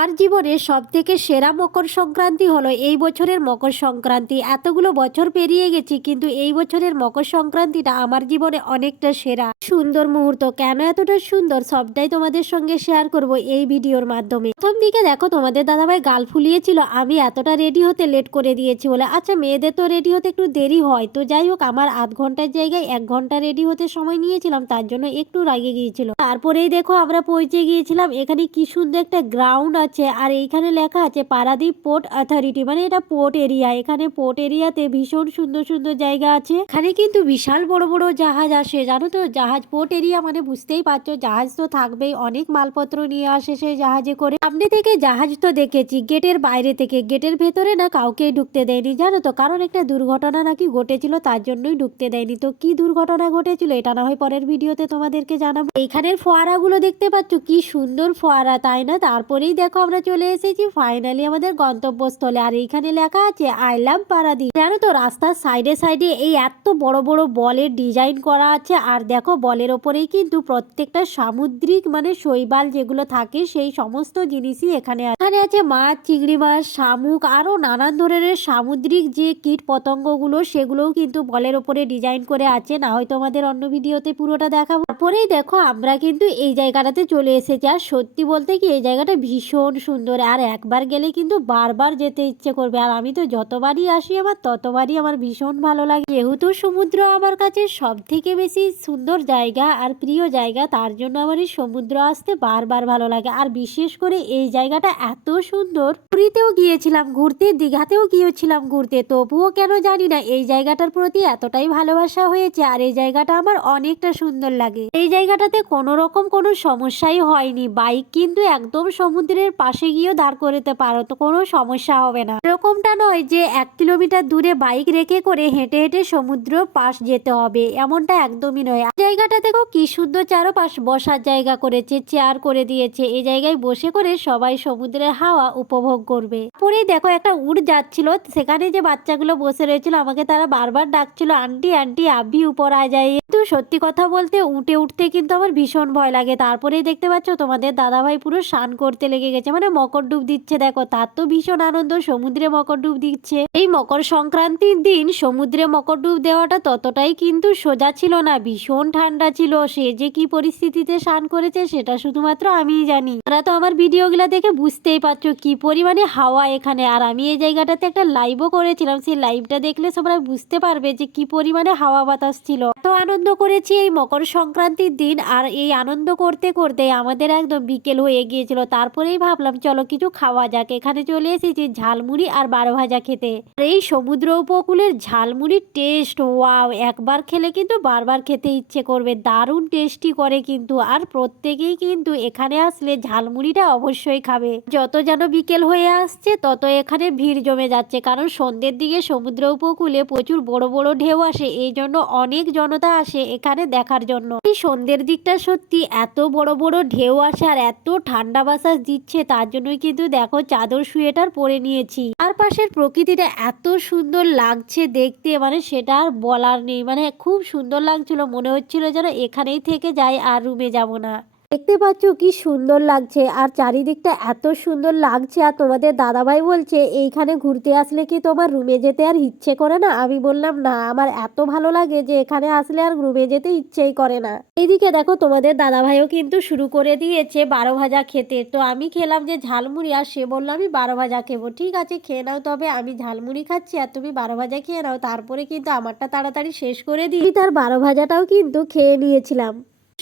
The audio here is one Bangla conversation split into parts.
আর জীবনের সব থেকে সেরা মকর সংক্রান্তি হলো এই বছরের মকর সংক্রান্তি। এতগুলো বছর পেরিয়ে গেছি, কিন্তু এই বছরের মকর সংক্রান্তিটা আমার জীবনে অনেকটা সেরা। সুন্দর মুহূর্ত, কেন এতটা সুন্দর? সবটাই তোমাদের সঙ্গে শেয়ার করব এই ভিডিওর মাধ্যমে। প্রথম দিকে দেখো, তোমাদের দাদাভাই গাল ফুলিয়েছিল, আমি এতটা রেডি হতে লেট করে দিয়েছি বলে। আচ্ছা মেয়েদের তো রেডি হতে একটু দেরি হয়, তো যাই হোক, আমার আধ ঘণ্টার জায়গায় এক ঘণ্টা রেডি হতে সময় নিয়েছিলাম, তার জন্য একটু রাগে গিয়েছিল। তারপরেই দেখো, আমরা পৌঁছে গিয়েছিলাম, এখানে কি সুন্দর একটা গ্রাউন্ড আছে, আর এইখানে লেখা আছে পারাদ্বীপ পোর্ট অথরিটি মানে এটা পোর্ট এরিয়া এখানে পোর্ট এরিয়াতে ভীষণ সুন্দর সুন্দর জায়গা আছে। এখানে কিন্তু বিশাল বড় বড় জাহাজ আসে, জানো তো? জাহাজ পোর্ট এরিয়া মানে বুঝতেই পারছ, জাহাজ তো থাকবেই। অনেক মালপত্র নিয়ে আসে সেই জাহাজে করে। সামনে থেকে জাহাজ তো দেখেছি, গেটের বাইরে থেকে। গেটের ভেতরে না কাউকেই ঢুকতে দেয়নি, জানো তো? কারণ একটা দুর্ঘটনা নাকি ঘটেছিল, তার জন্যই ঢুকতে দেয়নি। তো কি দুর্ঘটনা ঘটেছিল, এটা না হয় পরের ভিডিওতে তোমাদেরকে জানাব। এইখানের ফোয়ারাগুলো দেখতে পাচ্ছ, কি সুন্দর ফোয়ারা, তাই না? তারপরেই দেখো আমরা চলে এসেছি ফাইনালি আমাদের গন্তব্যস্থলে। আর এইখানে লেখা আছে আই লাভ পারাদি জানো তো, রাস্তার সাইডে সাইডে এই এত বড় বড় বলের ডিজাইন করা আছে। আর দেখো, বলের ওপরেই কিন্তু প্রত্যেকটা সামুদ্রিক মানে শৈবাল যেগুলো থাকে, সেই সমস্ত জিনিসই এখানে আছে। এখানে আছে মাছ, চিংড়ি মাছ, শামুক, আরও নানান ধরনের সামুদ্রিক যে কীট পতঙ্গগুলো, সেগুলোও কিন্তু বলের ওপরে ডিজাইন করে আছে। না হয়তো আমাদের অন্য ভিডিওতে পুরোটা দেখাবো। তারপরেই দেখো, আমরা কিন্তু এই জায়গাটাতে চলে এসেছি। আর সত্যি বলতে কি, এই জায়গাটা ভীষণ সুন্দর। আর একবার গেলে কিন্তু বারবার যেতে ইচ্ছে করবে। আর আমি তো যতবারই আসি আমার, ততবারই আমার ভীষণ ভালো লাগে। যেহেতু সমুদ্র আমার কাছে সব থেকে বেশি সুন্দর জায়গা আর প্রিয় জায়গা, তার জন্য আমার এই সমুদ্র আসতে বারবার ভালো লাগে। আর বিশেষ করে এই জায়গাটা এত সুন্দর। পুরীতেও গিয়েছিলাম, ঘুরতে, দীঘাতেও গিয়েছিলাম ঘুরতে। তবুও কেন জানি না, এই জায়গাটার প্রতি এতটাই ভালোবাসা হয়েছে আর এই জায়গাটা আমার অনেকটা সুন্দর লাগে। এই জায়গাটাতে কোনো রকম কোনো সমস্যাই হয়নি। বাইক কিন্তু একদম সমুদ্রের পাশে গিয়েও দাঁড় করতে পারো, তো কোনো সমস্যা হবে না। এরকমটা নয় যে এক কিলোমিটার দূরে বাইক রেখে করে হেঁটে হেঁটে সমুদ্র পাশ যেতে হবে, এমনটা একদমই নয়। জায়গাটা দেখো কি সুন্দর চারপাশ বসার জায়গা করেছে, চেয়ার করে দিয়েছে, এই জায়গায় বসে করে সবাই সমুদ্রের হাওয়া উপভোগ করবে। পরেই দেখো একটা উড় যাচ্ছিল, সেখানে যে বাচ্চাগুলো বসে রয়েছিল, আমাকে তারা বারবার ডাকছিল, আন্টি আন্টি, আবি উপর আয় যায় কিন্তু সত্যি কথা বলতে উঠে উঠতে কিন্তু আমার ভীষণ ভয় লাগে। তারপরেই দেখতে পাচ্ছ তোমাদের দাদাভাই পুরো স্নান করতে লেগে গেছে। মানে মকর ডুব দিচ্ছে, দেখো, তার তো ভীষণ আনন্দ, সমুদ্রে মকর ডুব দিচ্ছে। এই মকর সংক্রান্তির দিন সমুদ্রে মকর ডুব দেওয়াটা ততটাই কিন্তু সোজা ছিল না, ভীষণ ঠান্ডা ছিল। সে যে কি পরিস্থিতিতে স্নান করেছে সেটা শুধুমাত্র আমিই জানি। তারা তো আমার ভিডিওগুলো দেখে বুঝতেই পারছ কি পরিমাণে হাওয়া এখানে। আর আমি এই জায়গাটাতে একটা লাইভও করেছিলাম, সেই লাইভটা দেখলে সবাই বুঝতে পারবে যে কি পরিমাণে হাওয়া বাতাস ছিল। তো আনন্দ করেছি এই মকর সংক্রান্তির দিন, আর এই আনন্দ করতে করতে আমাদের একদম বিকেল হয়ে গিয়েছিল। তারপরেই ভাবলাম, চলো কিছু খাওয়া যাক। এখানে চলে এসেছি ঝালমুড়ি আর বারো ভাজা খেতে। আর এই সমুদ্র উপকূলের ঝালমুড়ির টেস্ট ওয়াও একবার খেলে কিন্তু বারবার খেতে ইচ্ছে করবে। দারুণ টেস্টি করে কিন্তু। আর প্রত্যেকেই কিন্তু এখানে আসলে ঝালমুড়িটা অবশ্যই খাবে। যত যেন বিকেল হয়ে আসছে, তত এখানে ভিড় জমে যাচ্ছে। কারণ সন্ধ্যের দিকে সমুদ্র উপকূলে প্রচুর বড় বড় ঢেউ আসে। এই জন্য অনেক জনতা আসে এখানে দেখার জন্য। এই সন্ধ্যের দিকটা সত্যি এত বড় বড় ঢেউ আসে আর এত ঠান্ডা বাতাস দিচ্ছে তার জন্যই কিন্তু দেখো চাদর সোয়েটার পরে নিয়েছি। আর পাশের প্রকৃতিটা এত সুন্দর লাগছে দেখতে মানে সেটা আর বলার নেই। মানে খুব সুন্দর লাগছিল, মনে হচ্ছিল যেন এখানেই থেকে যাই আর রুমে যাব না। দেখতে পাচ্ছ কি সুন্দর লাগছে। আর চারিদিকটা এত সুন্দর লাগছে আর তোমাদের দাদাভাই বলছে, এইখানে ঘুরতে আসলে কি তোমার রুমে যেতে আর ইচ্ছে করে না? আমি বললাম, না, আমার এত ভালো লাগে যে এখানে আসলে আর রুমে যেতে ইচ্ছেই করে না। এইদিকে দেখো তোমাদের দাদাভাইও কিন্তু শুরু করে দিয়েছে বারো ভাজা খেতে। তো আমি খেলাম যে ঝালমুড়ি আর সে বলল, আমি বারো ভাজা খেবো। ঠিক আছে, খেয়ে নাও, তবে আমি ঝালমুড়ি খাচ্ছি আর তুমি বারো ভাজা খেয়ে নাও। তারপরে কিন্তু আমারটা তাড়াতাড়ি শেষ করে দিই। তার বারো ভাজাটাও কিন্তু খেয়ে নিয়েছিলাম।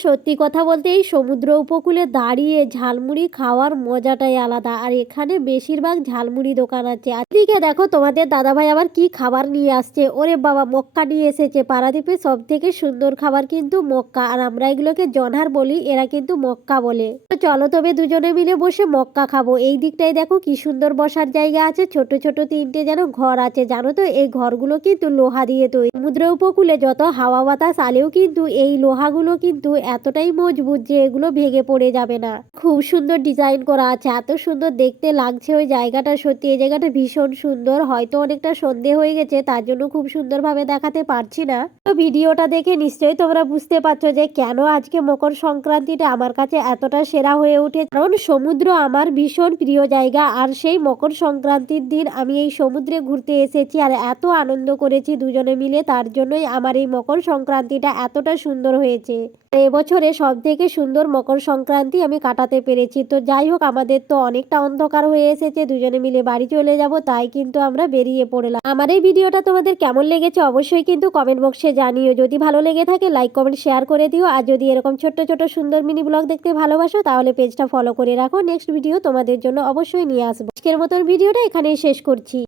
সত্যি কথা বলতে এই সমুদ্র উপকূলে দাঁড়িয়ে ঝালমুড়ি খাওয়ার মজাটাই আলাদা। আর এখানে বেশিরভাগ ঝালমুড়ি দোকান আছে। এদিকে দেখো, তোমাদের দাদাভাই আবার কি খাবার নিয়ে আসছে। ওরে বাবা, মক্কা নিয়ে এসেছে। পারাদ্বীপে সব থেকে সুন্দর খাবার কিন্তু মক্কা। আর আমরা এগুলোকে জনহার বলি, এরা কিন্তু মক্কা বলে। চলো তবে দুজনে মিলে বসে মক্কা খাব। এই দিকটায় দেখো কি সুন্দর বসার জায়গা আছে। ছোট ছোট তিনটে যেন ঘর আছে। জানো তো, এই ঘরগুলো কিন্তু লোহা দিয়ে তৈরি। সমুদ্র উপকূলে যত হাওয়া বাতাস আলেও কিন্তু এই লোহাগুলো কিন্তু এতটাই মজবুত যে এগুলো ভেঙে পড়ে যাবে না। খুব সুন্দর ডিজাইন করা আছে, এত সুন্দর দেখতে লাগছে ওই জায়গাটা সত্যি, এই জায়গাটা ভীষণ সুন্দর, হয়তো অনেকটা সন্ধে হয়ে গেছে, তার জন্য খুব সুন্দরভাবে দেখাতে পারছি না। তো ভিডিওটা দেখে নিশ্চয়ই তোমরা বুঝতে পারছ যে কেন আজকে মকর সংক্রান্তিটা আমার কাছে এতটা সেরা হয়ে ওঠে কারণ সমুদ্র আমার ভীষণ প্রিয় জায়গা, আর সেই মকর সংক্রান্তির দিন আমি এই সমুদ্রে ঘুরতে এসেছি আর এত আনন্দ করেছি দুজনে মিলে, তার জন্যই আমার এই মকর সংক্রান্তিটা এতটা সুন্দর হয়েছে। এবছরে সব থেকে সুন্দর মকর সংক্রান্তি আমি কাটাতে পেরেছি। তো যাই হোক, আমাদের তো অনেকটা অন্ধকার হয়ে এসেছে, দুজনে মিলে বাড়ি চলে যাব, তাই কিন্তু আমরা বেরিয়ে পড়লাম। আমার এই ভিডিওটা তোমাদের কেমন লেগেছে অবশ্যই কিন্তু কমেন্ট বক্সে জানিও। যদি ভালো লেগে থাকে লাইক কমেন্ট শেয়ার করে দিও। আর যদি এরকম ছোট্ট ছোট সুন্দর মিনি ব্লগ দেখতে ভালোবাসো, তাহলে পেজটা ফলো করে রাখো। নেক্সট ভিডিও তোমাদের জন্য অবশ্যই নিয়ে আসব। আজকের মতন ভিডিওটা এখানেই শেষ করছি।